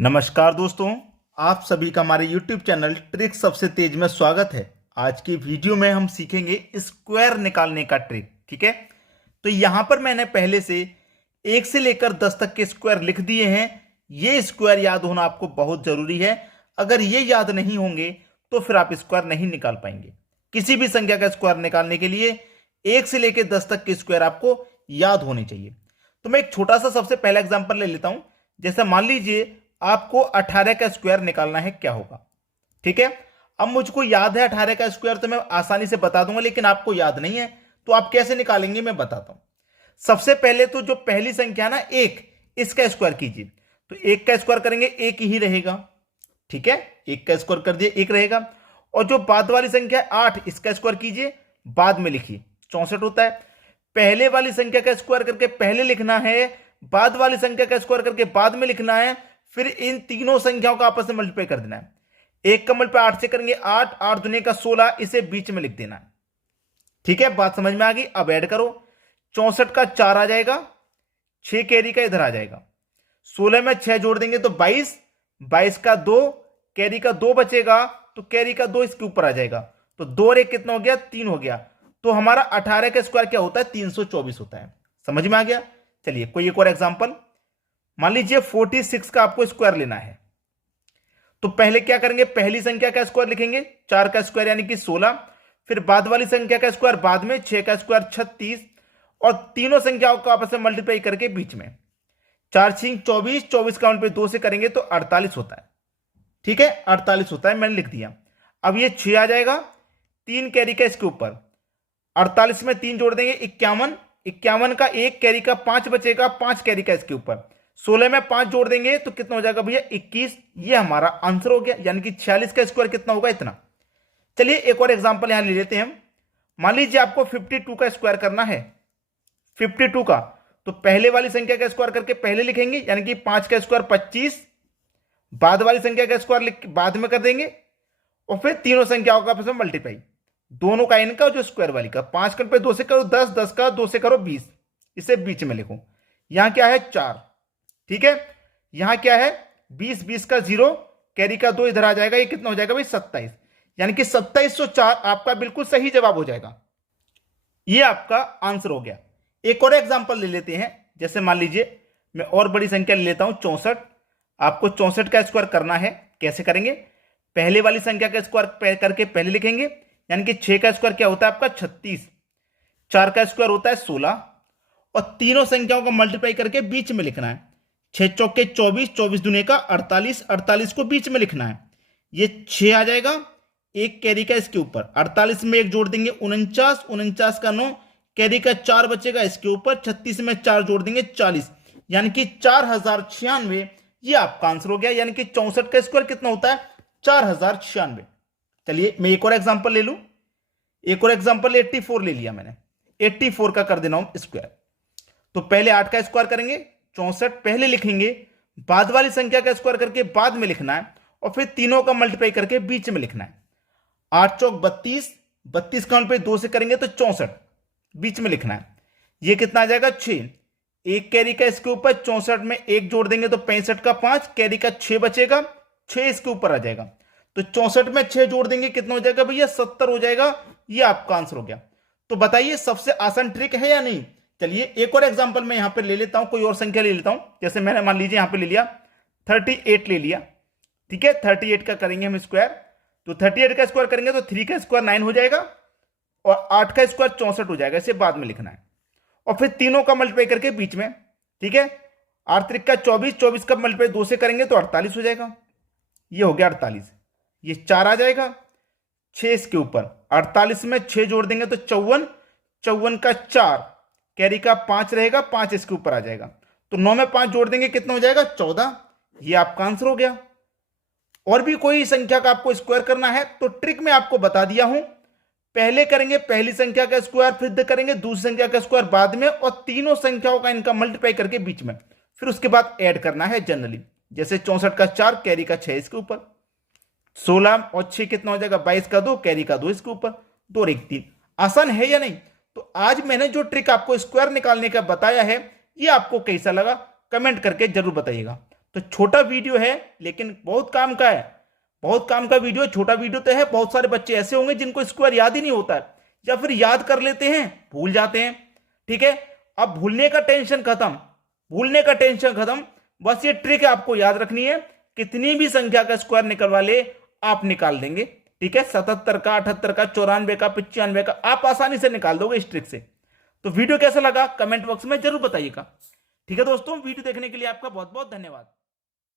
नमस्कार दोस्तों, आप सभी का हमारे YouTube चैनल ट्रिक सबसे तेज में स्वागत है। आज की वीडियो में हम सीखेंगे स्क्वायर निकालने का ट्रिक। ठीक है, तो यहां पर मैंने पहले से 1 से लेकर 10 तक के स्क्वायर लिख दिए हैं। ये स्क्वायर याद होना आपको बहुत जरूरी है। अगर ये याद नहीं होंगे तो फिर आप स्क्वायर नहीं निकाल पाएंगे। किसी भी संख्या का स्क्वायर निकालने के लिए 1 से लेकर 10 तक के स्क्वायर आपको याद होने चाहिए। तो मैं एक छोटा सा सबसे पहला एग्जाम्पल ले लेता हूं। जैसे मान लीजिए आपको 18 का स्क्वायर निकालना है, क्या होगा। ठीक है, अब मुझको याद है 18 का स्क्वायर, तो मैं आसानी से बता दूंगा, लेकिन आपको याद नहीं है तो आप कैसे निकालेंगे मैं बताता हूं। सबसे पहले तो जो पहली संख्या ना 1, इसका स्क्वायर कीजिए। तो 1 का स्क्वायर करेंगे 1 ही रहेगा। ठीक है, 1 का स्क्वायर कर दिए 1 रहेगा। और जो बाद वाली संख्या 8, इसका स्क्वायर कीजिए, बाद में लिखिए 64 होता है। पहले वाली संख्या का स्क्वायर करके पहले लिखना है, बाद वाली संख्या का स्क्वायर करके बाद में लिखना है, फिर इन तीनों संख्याओं का आपस में मल्टीप्लाई कर देना है। 1 का मल्टीप्लाई 8 से करेंगे 8, 8 दूनी का 16, इसे बीच में लिख देना है। ठीक है, बात समझ में आ गई। अब ऐड करो, 64 का 4 आ जाएगा, 6 कैरी का इधर आ जाएगा, 16 में 6 जोड़ देंगे तो 22, 22 का 2, कैरी का 2 बचेगा, तो कैरी का 2 इसके ऊपर आ जाएगा। तो 2 और 1 कितना हो गया, 3 हो गया। तो हमारा 18 का स्क्वायर क्या होता है, 324 होता है। समझ में आ गया। चलिए कोई एक और एग्जांपल, मान लीजिए 46 का आपको स्क्वायर लेना है। तो पहले क्या करेंगे, पहली संख्या का स्क्वायर लिखेंगे, 4 का स्क्वायर यानी कि 16, फिर बाद वाली संख्या का स्क्वायर बाद में, 6 का स्क्वायर 36, और तीनों संख्याओं को आपस में मल्टीप्लाई करके बीच में 4 6 24, 24 का मल्टीप्लाई 2 से करेंगे तो 48 होता है। ठीक है, 48 होता है, मैंने लिख दिया। अब ये 6 आ जाएगा, 3 कैरी का इसके ऊपर, 48 में 3 जोड़ देंगे 51, 51 का 1 कैरी का 5 बचेगा, 5 कैरी का इसके ऊपर, 16 में 5 जोड़ देंगे तो कितना हो जाएगा भैया, 21। ये हमारा आंसर हो गया, यानी कि 46 का स्क्वायर कितना होगा, इतना। चलिए एक और एग्जांपल यहां ले लेते हैं हम। मान लीजिए आपको 52 का स्क्वायर करना है, 52 का। तो पहले वाली संख्या का स्क्वायर करके पहले लिखेंगे, यानी कि 5 का स्क्वायर 25, बाद वाली संख्या का स्क्वायर बाद में कर देंगे, और फिर तीनों संख्याओं का आपस में मल्टीप्लाई, दोनों का इनका जो स्क्वायर वाली का, 5 का 2 से करो 10, 10 का 2 से करो 20, इसे बीच में लिखो। यहां क्या है, 4। ठीक है, यहां क्या है 20, 20 का 0, कैरी का 2 इधर आ जाएगा, ये कितना हो जाएगा भाई, 27, यानी कि 2704 आपका बिल्कुल सही जवाब हो जाएगा। ये आपका आंसर हो गया। एक और एग्जांपल ले लेते हैं। जैसे मान लीजिए मैं और बड़ी संख्या ले लेता हूं, 64। आपको 64 का स्क्वायर करना है, कैसे करेंगे, पहले वाली संख्या का स्क्वायर करके पहले लिखेंगे, यानी कि 6 का स्क्वायर क्या होता है आपका 36, 4 का स्क्वायर होता है 16, और तीनों संख्याओं को मल्टीप्लाई करके बीच में लिखना है। 6 चौके 24, 24 दूने का 48, 48 को बीच में लिखना है। ये 6 आ जाएगा, 1 कैरी का इसके ऊपर, 48 में 1 जोड़ देंगे 49, 49 का 9, कैरी का 4 बचेगा इसके ऊपर, 36 में 4 जोड़ देंगे 40, यानी कि 4096। ये आपका आंसर हो गया, यानी कि 64 का स्क्वायर कितना होता है, 4096। चलिए मैं एक और एग्जांपल ले लूं। एक और एग्जांपल 84 ले लिया मैंने, 84 का कर देना हूं स्क्वायर। तो पहले 8 का स्क्वायर करेंगे, 64 पहले लिखेंगे, बाद वाली संख्या का स्क्वायर करके बाद में लिखना है, और फिर तीनों का मल्टीप्लाई करके बीच में लिखना है। 8 चौक 32, 32 का मल्टीप्लाई 2 से करेंगे तो 64, बीच में लिखना है। ये कितना आ जाएगा, 6, 1 कैरी का इसके ऊपर, 64 में 1 जोड़ देंगे तो 65 का 5, कैरी का 6 बचेगा, 6 इसके ऊपर आ जाएगा। तो 64 में 6 जोड़ देंगे, कितना हो जाएगा भैया, 70 हो जाएगा। ये आपका आंसर हो गया। तो बताइए सबसे आसान ट्रिक है या नहीं। चलिए एक और एग्जांपल मैं यहां पे ले लेता हूं, कोई और संख्या ले लेता हूं। जैसे मैंने मान लीजिए यहां पे ले लिया 38 ले लिया। ठीक है, 38 का करेंगे हम स्क्वायर। तो 38 का स्क्वायर करेंगे तो 3 का स्क्वायर 9 हो जाएगा, और 8 का स्क्वायर 64 हो जाएगा, इसे बाद में लिखना है, और फिर तीनों का मल्टीप्लाई करके बीच में। ठीक है, 8 त्रिक का 24, 24 का मल्टीप्लाई 2 से करेंगे तो 48 हो जाएगा। ये हो गया 48, ये 4 आ जाएगा, 6 इसके ऊपर, 48 में 6 जोड़ देंगे तो 54, 54 का 4, कैरी का 5 रहेगा, 5 इसके ऊपर आ जाएगा। तो 9 में 5 जोड़ देंगे, कितना हो जाएगा, 14। ये आपका आंसर हो गया। और भी कोई संख्या का आपको स्क्वायर करना है तो ट्रिक में आपको बता दिया हूं। पहले करेंगे पहली संख्या का स्क्वायर, फिर करेंगे दूसरी संख्या का स्क्वायर बाद में, और तीनों संख्याओं का इनका मल्टीप्लाई करके बीच में, फिर उसके बाद ऐड करना है जनरली। जैसे 64 का 4, कैरी का 6 इसके ऊपर, 16 और 6 कितना हो जाएगा, 22 का 2, कैरी का 2 इसके ऊपर, 2 और 1 3। आसान है या नहीं। तो आज मैंने जो ट्रिक आपको स्क्वायर निकालने का बताया है, ये आपको कैसा लगा कमेंट करके जरूर बताइएगा। तो छोटा वीडियो है लेकिन बहुत काम का है, बहुत काम का वीडियो। छोटा वीडियो तो है, बहुत सारे बच्चे ऐसे होंगे जिनको स्क्वायर याद ही नहीं होता है, या फिर याद कर लेते हैं भूल जाते हैं। ठीक है, अब भूलने का टेंशन खत्म, भूलने का टेंशन खत्म। बस ये ट्रिक आपको याद रखनी है, कितनी भी संख्या का स्क्वायर निकलवा ले आप निकाल देंगे। ठीक है, 77 का, 78 का, 94 का, 95 का, आप आसानी से निकाल दोगे इस ट्रिक से। तो वीडियो कैसा लगा कमेंट बॉक्स में जरूर बताइएगा। ठीक है दोस्तों, वीडियो देखने के लिए आपका बहुत बहुत धन्यवाद।